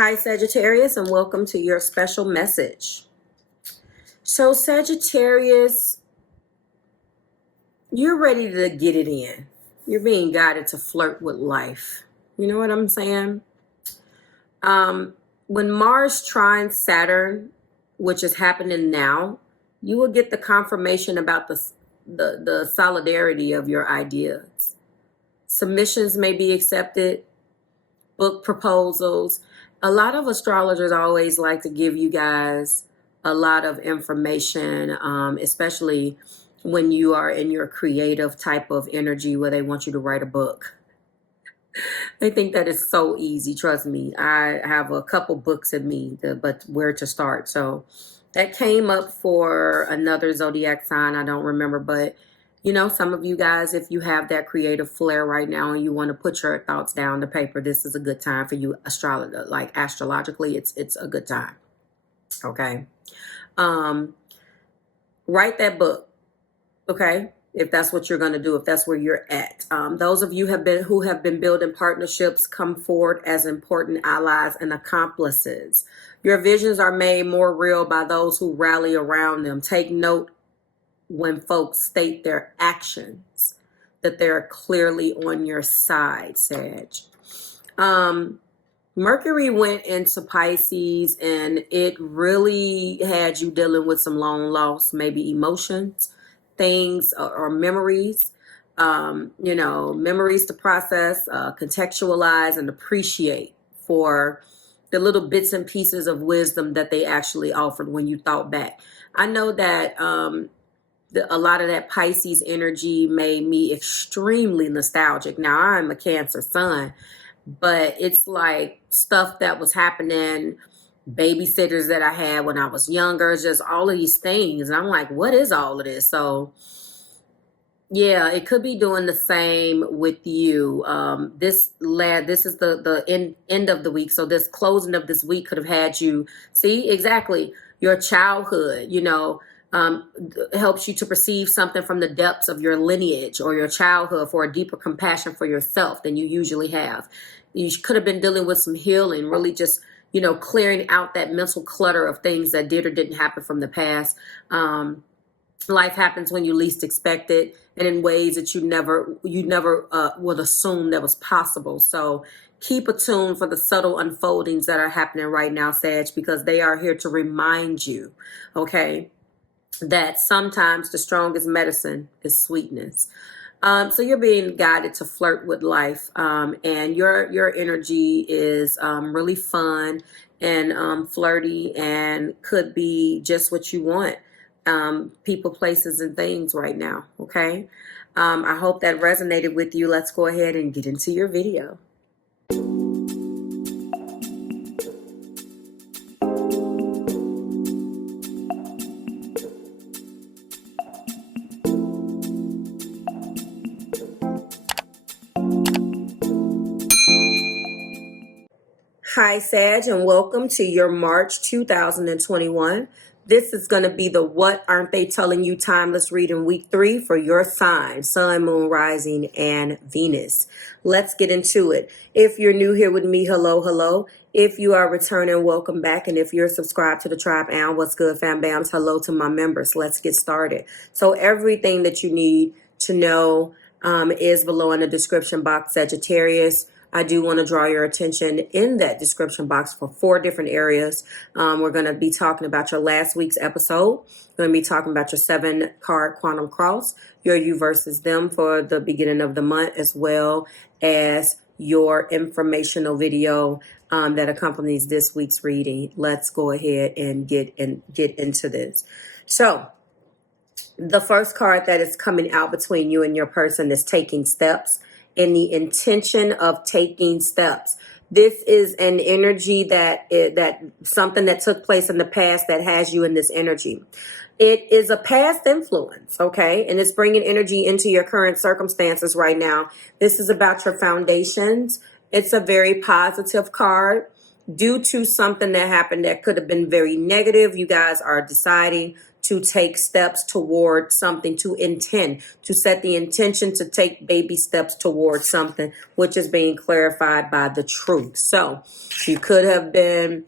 Hi, Sagittarius, and welcome to your special message. So, Sagittarius, you're ready to get it in. You're being guided to flirt with life. You know what I'm saying? When Mars trines Saturn, which is happening now, you will get the confirmation about the solidarity of your ideas. Submissions may be accepted, book proposals. A lot of astrologers always like to give you guys a lot of information, especially when you are in your creative type of energy where they want you to write a book. They think that is so easy. Trust me, I have a couple books in me, but where to start. So that came up for another zodiac sign. I don't remember, but you know, some of you guys, if you have that creative flair right now and you want to put your thoughts down to paper, this is a good time for you. Astrologer, like astrologically, it's a good time. Okay. Write that book. Okay. If that's what you're going to do, if that's where you're at. Those of you who have been building partnerships come forward as important allies and accomplices. Your visions are made more real by those who rally around them. Take note when folks state their actions, that they're clearly on your side, Sag. Mercury went into Pisces and it really had you dealing with some long loss, maybe emotions, things or memories, memories to process, contextualize and appreciate for the little bits and pieces of wisdom that they actually offered when you thought back. I know that a lot of that Pisces energy made me extremely nostalgic. Now, I'm a Cancer sun, but it's like stuff that was happening, babysitters that I had when I was younger, just all of these things. And I'm like, what is all of this? So, yeah, it could be doing the same with you. This is the end of the week. So this closing of this week could have had you see exactly your childhood, helps you to perceive something from the depths of your lineage or your childhood for a deeper compassion for yourself than you usually have. You could have been dealing with some healing, really just, clearing out that mental clutter of things that did or didn't happen from the past. Life happens when you least expect it and in ways that you never would assume that was possible. So keep attuned for the subtle unfoldings that are happening right now, Sag, because they are here to remind you, okay, that sometimes the strongest medicine is sweetness. So you're being guided to flirt with life, and your energy is really fun and flirty and could be just what you want. People, places, and things right now, okay? I hope that resonated with you. Let's go ahead and get into your video. Hi, Sag, and welcome to your March 2021. This is going to be the What Aren't They Telling You Timeless Reading Week 3 for your sign, Sun, Moon, Rising, and Venus. Let's get into it. If you're new here with me, hello, hello. If you are returning, welcome back. And if you're subscribed to the tribe, and what's good, fam bams, hello to my members. Let's get started. So everything that you need to know is below in the description box, Sagittarius. I do want to draw your attention in that description box for 4 different areas. We're going to be talking about your last week's episode. We're going to be talking about your 7-card quantum cross, your you versus them for the beginning of the month, as well as your informational video that accompanies this week's reading. Let's go ahead and get into this. So the first card that is coming out between you and your person is taking steps. In the intention of taking steps. This is an energy that something that took place in the past that has you in this energy. It is a past influence, okay? And it's bringing energy into your current circumstances right now. This is about your foundations. It's a very positive card. due to something that happened that could have been very negative, you guys are deciding to take steps toward something, to set the intention to take baby steps towards something, which is being clarified by the truth. So you could have been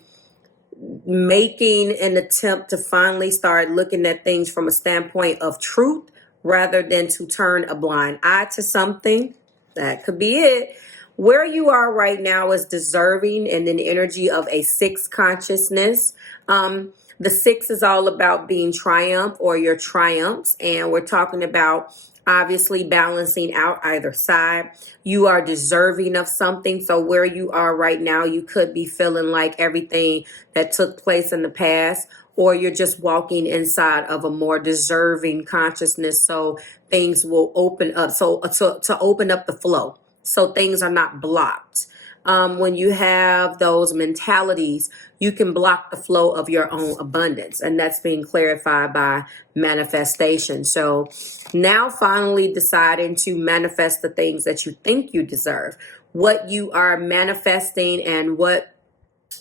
making an attempt to finally start looking at things from a standpoint of truth rather than to turn a blind eye to something. That could be it. Where you are right now is deserving and an energy of a 6 consciousness. The 6 is all about being triumph or your triumphs. And we're talking about obviously balancing out either side. You are deserving of something. So where you are right now, you could be feeling like everything that took place in the past, or you're just walking inside of a more deserving consciousness. So things will open up. So to open up the flow, so things are not blocked. When you have those mentalities, you can block the flow of your own abundance. And that's being clarified by manifestation. So now finally deciding to manifest the things that you think you deserve. What you are manifesting and what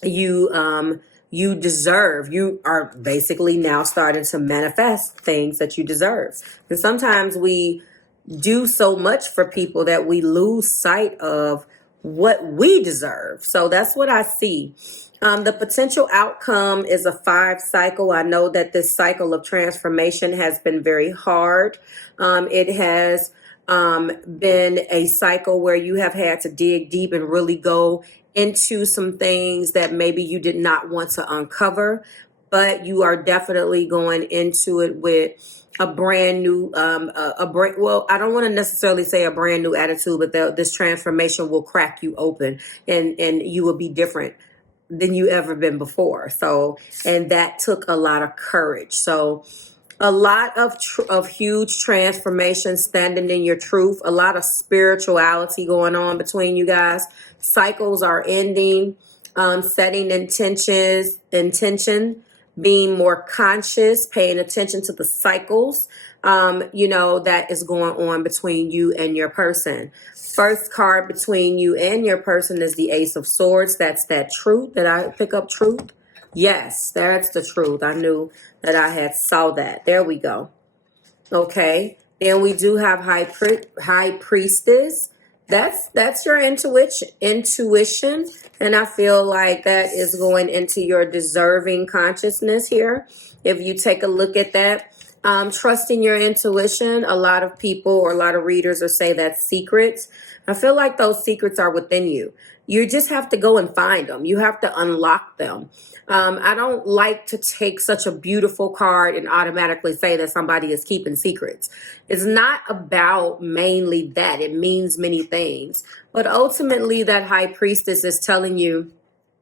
you deserve. You are basically now starting to manifest things that you deserve. And sometimes we do so much for people that we lose sight of what we deserve. So that's what I see. The potential outcome is a 5 cycle. I know that this cycle of transformation has been very hard. It has been a cycle where you have had to dig deep and really go into some things that maybe you did not want to uncover, but you are definitely going into it with a brand new, well, I don't want to necessarily say a brand new attitude, but this transformation will crack you open and you will be different than you ever been before. So, and that took a lot of courage. So a lot of huge transformation, standing in your truth, a lot of spirituality going on between you guys. Cycles are ending, setting intention, being more conscious, paying attention to the cycles, that is going on between you and your person. First card between you and your person is the Ace of Swords. That's that truth. Did I pick up truth? Yes, that's the truth. I knew that I had saw that. There we go. Okay. Then we do have High Priestess. That's your intuition. And I feel like that is going into your deserving consciousness here. If you take a look at that, trusting your intuition, a lot of people or a lot of readers will say that's secrets. I feel like those secrets are within you. You just have to go and find them. You have to unlock them. I don't like to take such a beautiful card and automatically say that somebody is keeping secrets. It's not about mainly that. It means many things. But ultimately, that High Priestess is telling you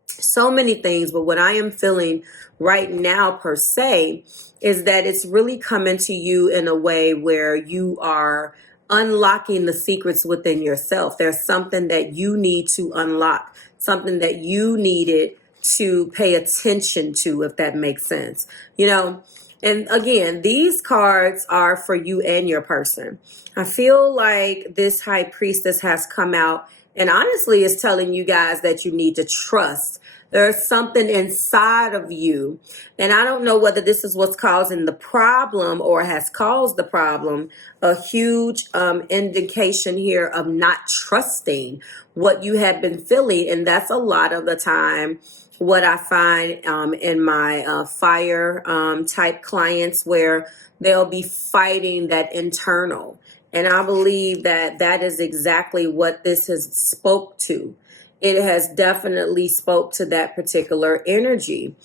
so many things. But what I am feeling right now, per se, is that it's really coming to you in a way where you are unlocking the secrets within yourself. There's something that you need to unlock, something that you needed to pay attention to, if that makes sense. And again, these cards are for you and your person. I feel like this High Priestess has come out and honestly is telling you guys that you need to trust. There's something inside of you. And I don't know whether this is what's causing the problem or has caused the problem. A huge indication here of not trusting what you have been feeling. And that's a lot of the time what I find in my fire type clients, where they'll be fighting that internal. And I believe that that is exactly what this has spoke to. It has definitely spoke to that particular energy.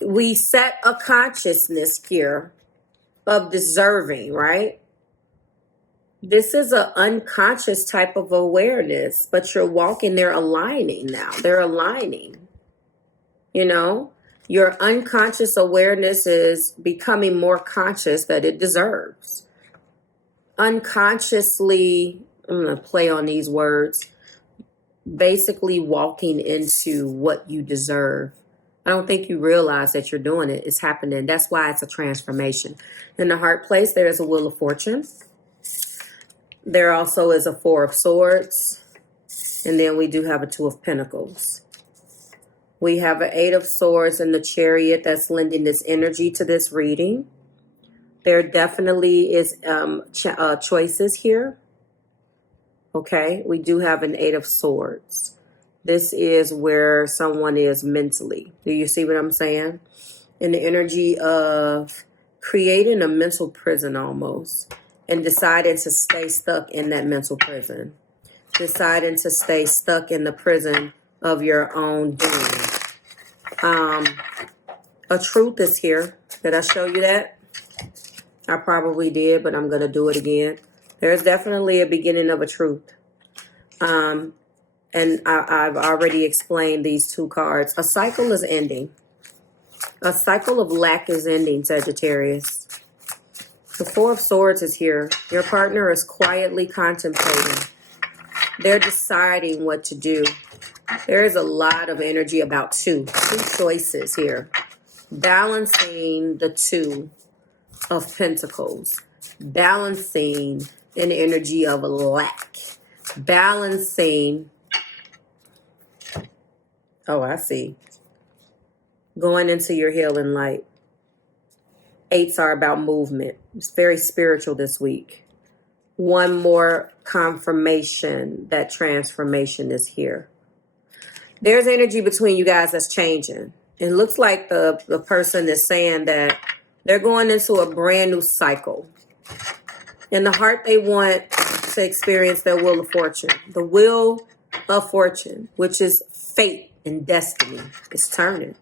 We set a consciousness here of deserving, right? This is an unconscious type of awareness, but you're walking, they're aligning now. They're aligning. Your unconscious awareness is becoming more conscious that it deserves. Unconsciously, I'm going to play on these words, basically walking into what you deserve. I don't think you realize that you're doing it. It's happening. That's why it's a transformation. In the heart place, there is a Wheel of Fortune. There also is a 4 of Swords. And then we do have a Two of Pentacles. We have an Eight of Swords and the Chariot that's lending this energy to this reading. There definitely is choices here. Okay, we do have an Eight of Swords. This is where someone is mentally. Do you see what I'm saying? In the energy of creating a mental prison almost, and deciding to stay stuck in that mental prison. Deciding to stay stuck in the prison of your own doing. A truth is here. Did I show you that? I probably did, but I'm going to do it again. There's definitely a beginning of a truth. And I've already explained these two cards. A cycle is ending. A cycle of lack is ending, Sagittarius. The Four of Swords is here. Your partner is quietly contemplating. They're deciding what to do. There is a lot of energy about two choices here. Balancing the Two of Pentacles. Balancing an energy of lack. Balancing. Oh, I see. Going into your healing light. Eights are about movement. It's very spiritual this week. One more confirmation that transformation is here. There's energy between you guys that's changing. It looks like the person is saying that they're going into a brand new cycle. In the heart, they want to experience their wheel of fortune. The wheel of fortune, which is fate and destiny, is turning,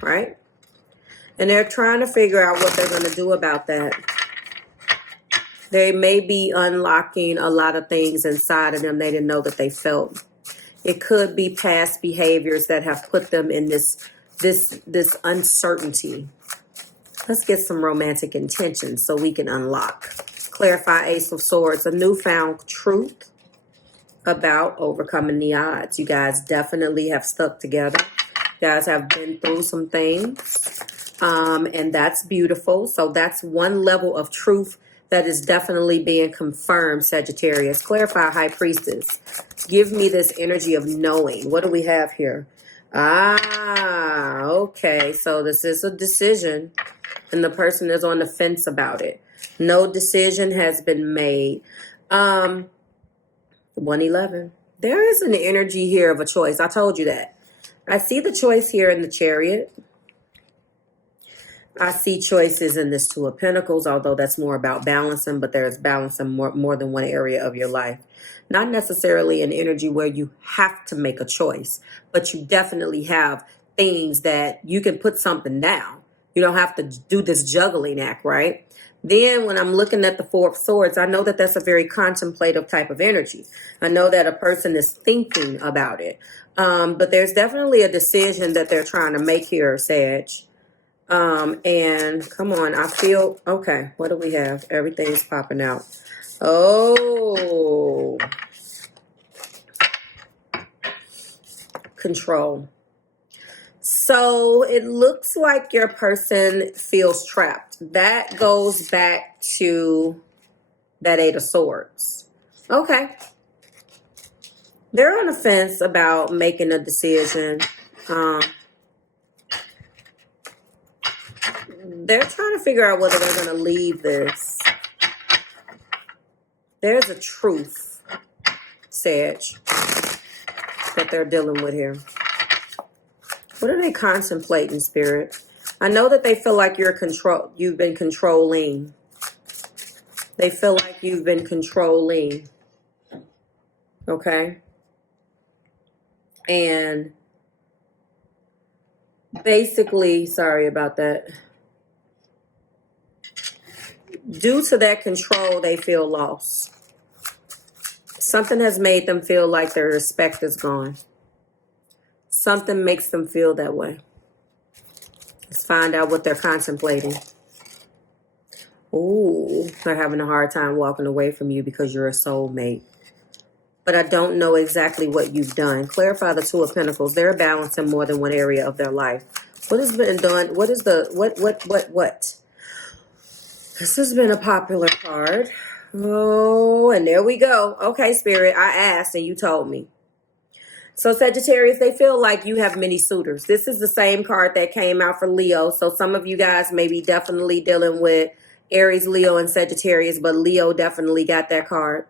right? And they're trying to figure out what they're going to do about that. They may be unlocking a lot of things inside of them they didn't know that they felt. It could be past behaviors that have put them in this uncertainty. Let's get some romantic intentions so we can unlock. Clarify, Ace of Swords, a newfound truth about overcoming the odds. You guys definitely have stuck together. You guys have been through some things. And that's beautiful. So that's one level of truth that is definitely being confirmed, Sagittarius. Clarify, High Priestess. Give me this energy of knowing. What do we have here? Okay. So this is a decision, and the person is on the fence about it. No decision has been made. 111. There is an energy here of a choice. I told you that. I see the choice here in the Chariot. I see choices in this Two of Pentacles, although that's more about balancing, but there's balancing more than one area of your life. Not necessarily an energy where you have to make a choice, but you definitely have things that you can put something down. You don't have to do this juggling act, right? Then when I'm looking at the Four of Swords, I know that that's a very contemplative type of energy. I know that a person is thinking about it. But there's definitely a decision that they're trying to make here, Sag. And come on, I feel, okay, what do we have? Everything's popping out. Oh, control. So it looks like your person feels trapped. That goes back to that Eight of Swords. Okay. They're on the fence about making a decision. They're trying to figure out whether they're going to leave this. There's a truth, Sag, that they're dealing with here. What are they contemplating, Spirit? I know that they feel like you've been controlling. They feel like you've been controlling. Okay? And basically, sorry about that. Due to that control, they feel lost. Something has made them feel like their respect is gone. Something makes them feel that way. Let's find out what they're contemplating. Ooh, they're having a hard time walking away from you because you're a soulmate. But I don't know exactly what you've done. Clarify the Two of Pentacles. They're balancing more than one area of their life. What has been done? What is the, what? This has been a popular card. Oh, and there we go. Okay, Spirit, I asked and you told me. So Sagittarius, they feel like you have many suitors. This is the same card that came out for Leo. So some of you guys may be definitely dealing with Aries, Leo, and Sagittarius, but Leo definitely got that card.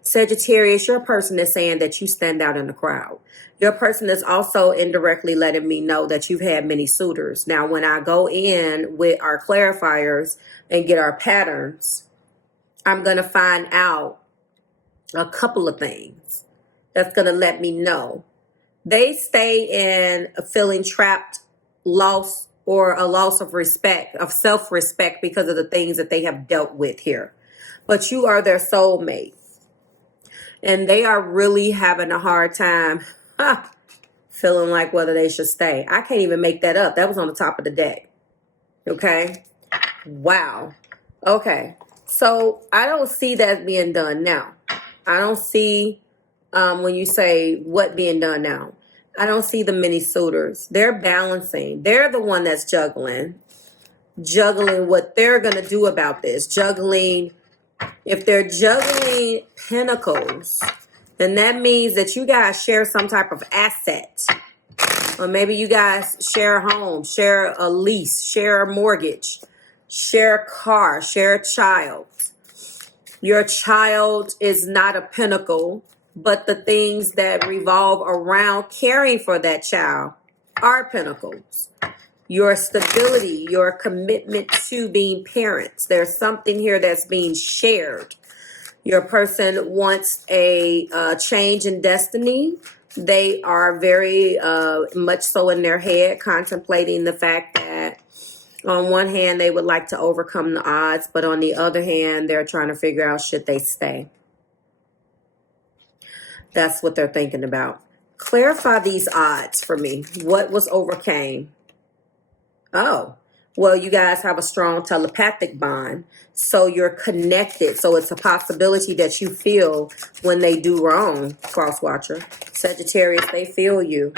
Sagittarius, your person is saying that you stand out in the crowd. Your person is also indirectly letting me know that you've had many suitors. Now, when I go in with our clarifiers and get our patterns, I'm going to find out a couple of things that's going to let me know. They stay in a feeling trapped, lost, or a loss of respect, of self-respect because of the things that they have dealt with here. But you are their soulmate. And they are really having a hard time feeling like whether they should stay. I can't even make that up. That was on the top of the deck. Okay. Wow. Okay. So I don't see that being done now. I don't see when you say what being done now. I don't see the many suitors. They're balancing. They're the one that's juggling what they're going to do about this. Juggling. If they're juggling pentacles, then that means that you guys share some type of asset. Or maybe you guys share a home, share a lease, share a mortgage, share a car, share a child. Your child is not a pinnacle, but the things that revolve around caring for that child are pinnacles. Your stability, your commitment to being parents. There's something here that's being shared. Your person wants a change in destiny. They are very much so in their head contemplating the fact that on one hand, they would like to overcome the odds, but on the other hand, they're trying to figure out should they stay. That's what they're thinking about. Clarify these odds for me. What was overcame? Oh, well, you guys have a strong telepathic bond, so you're connected. So it's a possibility that you feel when they do wrong, cross-watcher. Sagittarius, they feel you.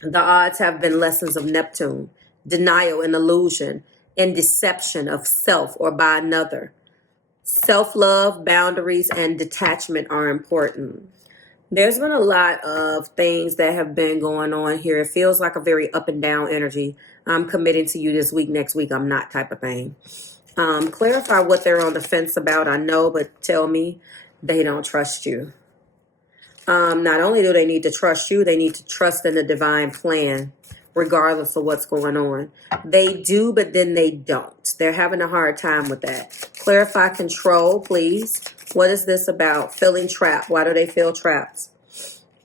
The odds have been lessons of Neptune, denial and illusion, and deception of self or by another. Self-love, boundaries, and detachment are important. There's been a lot of things that have been going on here. It feels like a very up and down energy. I'm committing to you this week, next week I'm not type of thing. Clarify what they're on the fence about. I know, but tell me they don't trust you. Not only do they need to trust you, they need to trust in the divine plan, regardless of what's going on. They do, but then they don't. They're having a hard time with that. Clarify control, please. What is this about? Feeling trapped. Why do they feel trapped?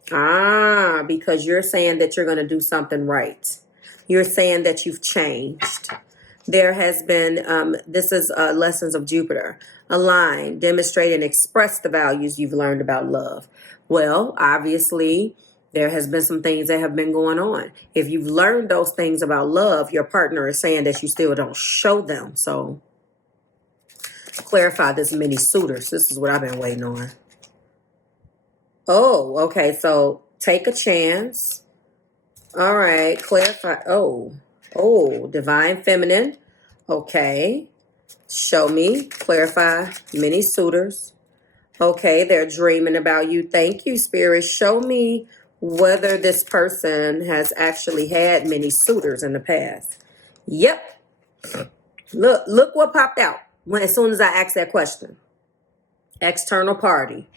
Because you're saying that you're going to do something right. You're saying that you've changed. There has been, this is lessons of Jupiter. Align, demonstrate, and express the values you've learned about love. Well, obviously, there has been some things that have been going on. If you've learned those things about love, your partner is saying that you still don't show them. So clarify this many suitors. This is what I've been waiting on. Oh, okay. So take a chance. All right. Clarify. Oh, divine feminine. Okay. Show me. Clarify many suitors. Okay. They're dreaming about you. Thank you, Spirit. Show me whether this person has actually had many suitors in the past. Yep. Look what popped out as soon as I asked that question. External party.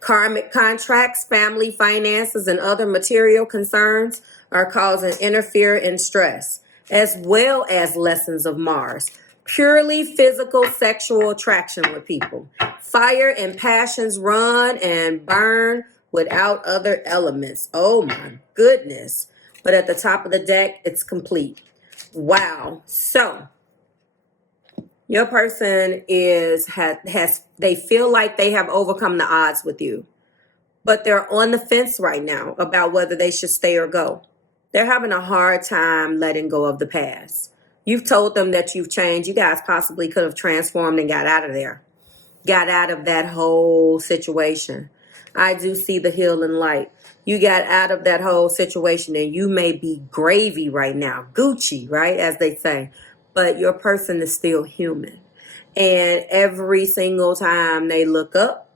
Karmic contracts, family finances, and other material concerns are causing interference and stress, as well as lessons of Mars. Purely physical sexual attraction with people. Fire and passions run and burn without other elements. Oh my goodness. But at the top of the deck, it's complete. Wow. So your person they feel like they have overcome the odds with you, but they're on the fence right now about whether they should stay or go. They're having a hard time letting go of the past. You've told them that you've changed. You guys possibly could have transformed and got out of there. Got out of that whole situation. I do see the healing light. You got out of that whole situation and you may be gravy right now. Gucci, right? As they say. But your person is still human. And every single time they look up,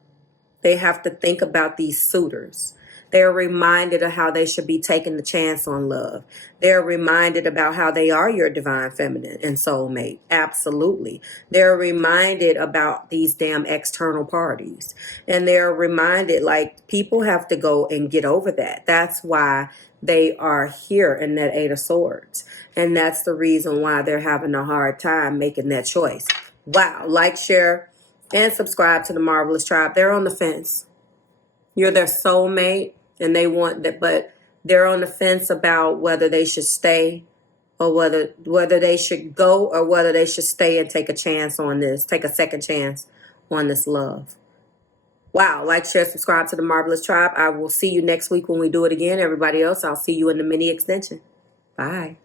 They have to think about these suitors. They're reminded of how they should be taking the chance on love. They're reminded about how they are your divine feminine and soulmate. Absolutely. They're reminded about these damn external parties. And they're reminded, like, people have to go and get over that. That's why they are here in that Eight of Swords. And that's the reason why they're having a hard time making that choice. Wow. Like, share, and subscribe to the Marvelous Tribe. They're on the fence. You're their soulmate, and they want that, but they're on the fence about whether they should stay or whether they should go or whether they should stay and take a chance on this, take a second chance on this love. Wow. Like, share, subscribe to the Marvelous Tribe. I will see you next week when we do it again. Everybody else, I'll see you in the mini extension. Bye.